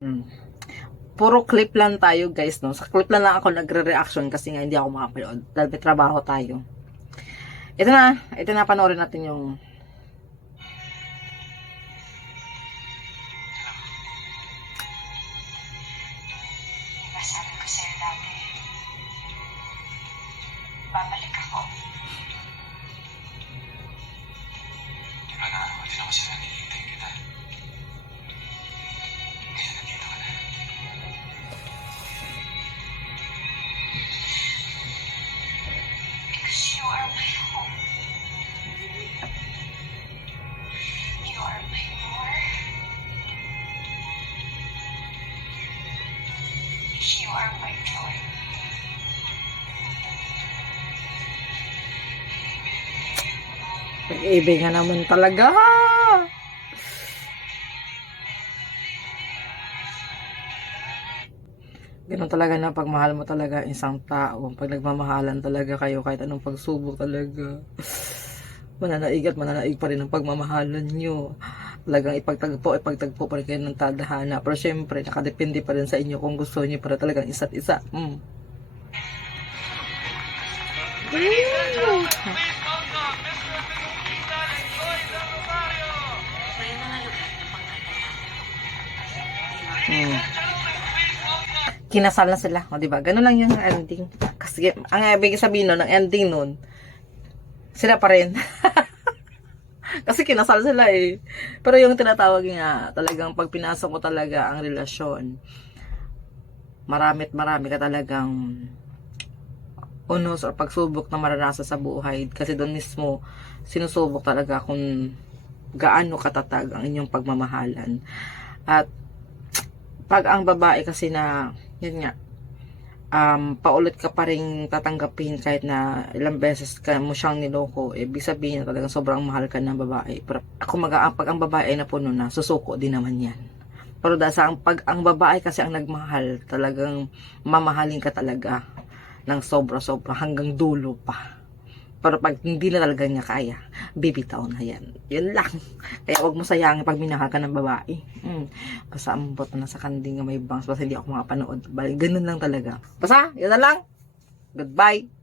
Hmm. Puro clip lang tayo guys, no? Sa clip lang lang ako nagre-reaction kasi nga hindi ako makapanood. Dahil may trabaho tayo. Ito na, ito na panoorin natin yung babalik ako. Di ba na, hindi naman sila nihintay You are my joy. pag-ibig naman talaga. Ganun talaga na pagmahal mo talaga ang isang tao. Pag nagmamahalan talaga kayo, kahit anong pagsubok talaga. Mananaig at mananaig pa rin ang pagmamahalan nyo. Talagang ipagtagpo, ipagtagpo pa rin kayo ng tadhana. Pero syempre, nakadepende pa rin sa inyo kung gusto nyo para talagang isa't isa. Mm. Pangkatala. Hmm. Kinasal na sila, o di ba? Ganun lang yung ending. Kasi ang ibig sabihin nun, ang ending nun, sila pa rin. Kasi kinasal sila eh. Pero yung tinatawag nga, talagang pag pinasok mo talaga ang relasyon, maramit marami ka talagang unos or pagsubok na maranasan sa buhay. Kasi doon mismo, sinusubok talaga kung gaano katatag ang inyong pagmamahalan. At pag ang babae kasi na, yun nga, um, paulit ka pa rin tatanggapin kahit na ilang beses ka mo siyang niloko, eh, ibig sabihin na talagang sobrang mahal ka ng babae. Pero ako maga, pag ang babae na puno na, susuko din naman yan. Pero dahil sa ang, pag ang babae kasi ang nagmahal, talagang mamahalin ka talaga ng sobra-sobra hanggang dulo pa. Pero pag hindi na talaga niya kaya, bibitaw na yan. Yun lang. Kaya huwag mo sayangin pag minahal ka ng babae. Mm. Basta ambot na sa kanding may bangs. Basta hindi ako makapanood. Bali, ganun lang talaga. Basta, yun na lang. Goodbye.